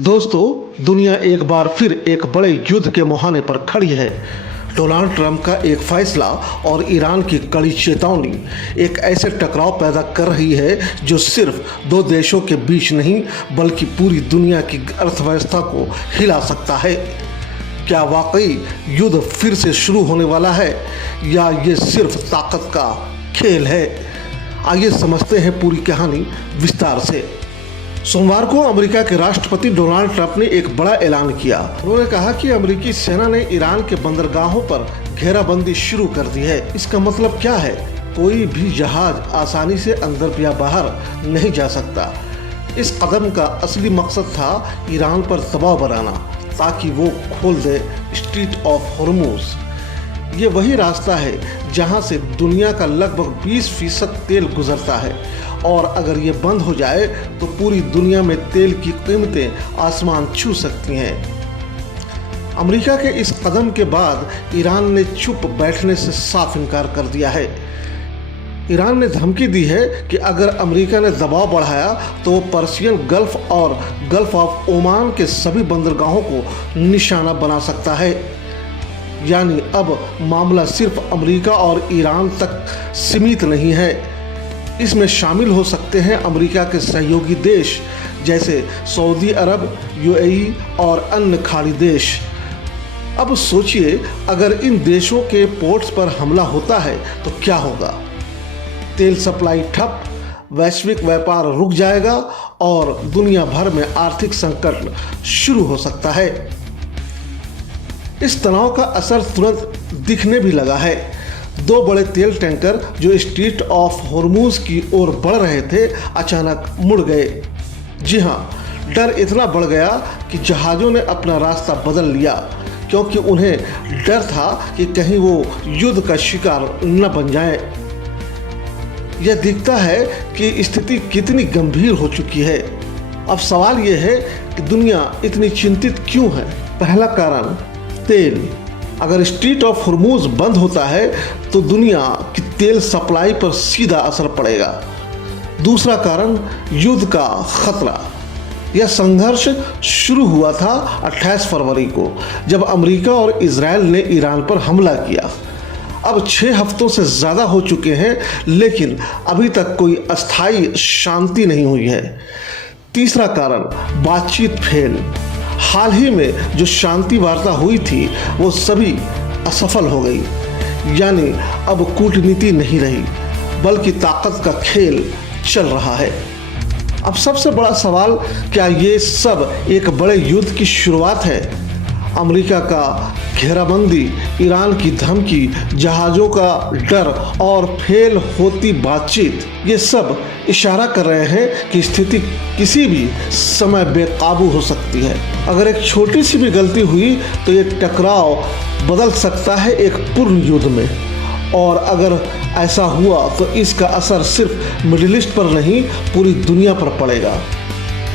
दोस्तों, दुनिया एक बार फिर एक बड़े युद्ध के मुहाने पर खड़ी है। डोनाल्ड ट्रंप का एक फैसला और ईरान की कड़ी चेतावनी एक ऐसे टकराव पैदा कर रही है जो सिर्फ दो देशों के बीच नहीं बल्कि पूरी दुनिया की अर्थव्यवस्था को हिला सकता है। क्या वाकई युद्ध फिर से शुरू होने वाला है या ये सिर्फ ताकत का खेल है? आइए समझते हैं पूरी कहानी विस्तार से। सोमवार को अमेरिका के राष्ट्रपति डोनाल्ड ट्रंप ने एक बड़ा ऐलान किया। उन्होंने कहा कि अमेरिकी सेना ने ईरान के बंदरगाहों पर घेराबंदी शुरू कर दी है। इसका मतलब क्या है? कोई भी जहाज आसानी से अंदर या बाहर नहीं जा सकता। इस कदम का असली मकसद था ईरान पर दबाव बनाना ताकि वो खोल दे स्ट्रेट ऑफ हॉर्मुज। ये वही रास्ता है जहां से दुनिया का लगभग 20% तेल गुजरता है और अगर ये बंद हो जाए तो पूरी दुनिया में तेल की कीमतें आसमान छू सकती हैं। अमेरिका के इस कदम के बाद ईरान ने चुप बैठने से साफ इनकार कर दिया है। ईरान ने धमकी दी है कि अगर अमेरिका ने दबाव बढ़ाया तो वो पर्शियन गल्फ और गल्फ ऑफ ओमान के सभी बंदरगाहों को निशाना बना सकता है। यानी अब मामला सिर्फ अमेरिका और ईरान तक सीमित नहीं है। इसमें शामिल हो सकते हैं अमेरिका के सहयोगी देश जैसे सऊदी अरब, यूएई और अन्य खाड़ी देश। अब सोचिए, अगर इन देशों के पोर्ट्स पर हमला होता है तो क्या होगा? तेल सप्लाई ठप, वैश्विक व्यापार रुक जाएगा और दुनिया भर में आर्थिक संकट शुरू हो सकता है। इस तनाव का असर तुरंत दिखने भी लगा है। दो बड़े तेल टैंकर जो स्ट्रेट ऑफ हॉर्मुज की ओर बढ़ रहे थे अचानक मुड़ गए। जी हाँ, डर इतना बढ़ गया कि जहाज़ों ने अपना रास्ता बदल लिया क्योंकि उन्हें डर था कि कहीं वो युद्ध का शिकार न बन जाएं। यह दिखता है कि स्थिति कितनी गंभीर हो चुकी है। अब सवाल यह है कि दुनिया इतनी चिंतित क्यों है? पहला कारण तेल। अगर स्ट्रेट ऑफ हॉर्मुज बंद होता है तो दुनिया की तेल सप्लाई पर सीधा असर पड़ेगा। दूसरा कारण युद्ध का खतरा। यह संघर्ष शुरू हुआ था 28 फरवरी को जब अमेरिका और इजराइल ने ईरान पर हमला किया। अब 6 हफ्तों से ज़्यादा हो चुके हैं लेकिन अभी तक कोई अस्थायी शांति नहीं हुई है। तीसरा कारण बातचीत फेल। हाल ही में जो शांति वार्ता हुई थी वो सभी असफल हो गई। यानी अब कूटनीति नहीं रही बल्कि ताकत का खेल चल रहा है। अब सबसे बड़ा सवाल, क्या ये सब एक बड़े युद्ध की शुरुआत है? अमेरिका का घेराबंदी, ईरान की धमकी, जहाज़ों का डर और फेल होती बातचीत, ये सब इशारा कर रहे हैं कि स्थिति किसी भी समय बेकाबू हो सकती है। अगर एक छोटी सी भी गलती हुई तो ये टकराव बदल सकता है एक पूर्ण युद्ध में। और अगर ऐसा हुआ तो इसका असर सिर्फ मिडिल ईस्ट पर नहीं पूरी दुनिया पर पड़ेगा।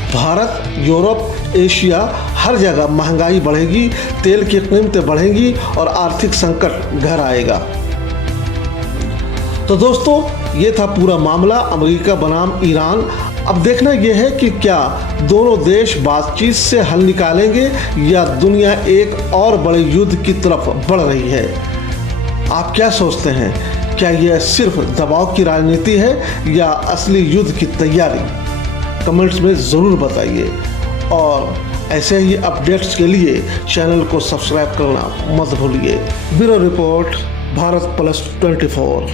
भारत, यूरोप, एशिया, हर जगह महंगाई बढ़ेगी, तेल की कीमतें बढ़ेंगी और आर्थिक संकट घर आएगा। तो दोस्तों, ये था पूरा मामला अमेरिका बनाम ईरान। अब देखना यह है कि क्या दोनों देश बातचीत से हल निकालेंगे या दुनिया एक और बड़े युद्ध की तरफ बढ़ रही है। आप क्या सोचते हैं? क्या यह सिर्फ दबाव की राजनीति है या असली युद्ध की तैयारी? कमेंट्स में ज़रूर बताइए और ऐसे ही अपडेट्स के लिए चैनल को सब्सक्राइब करना मत भूलिए। Bureau report, Bharat plus 24।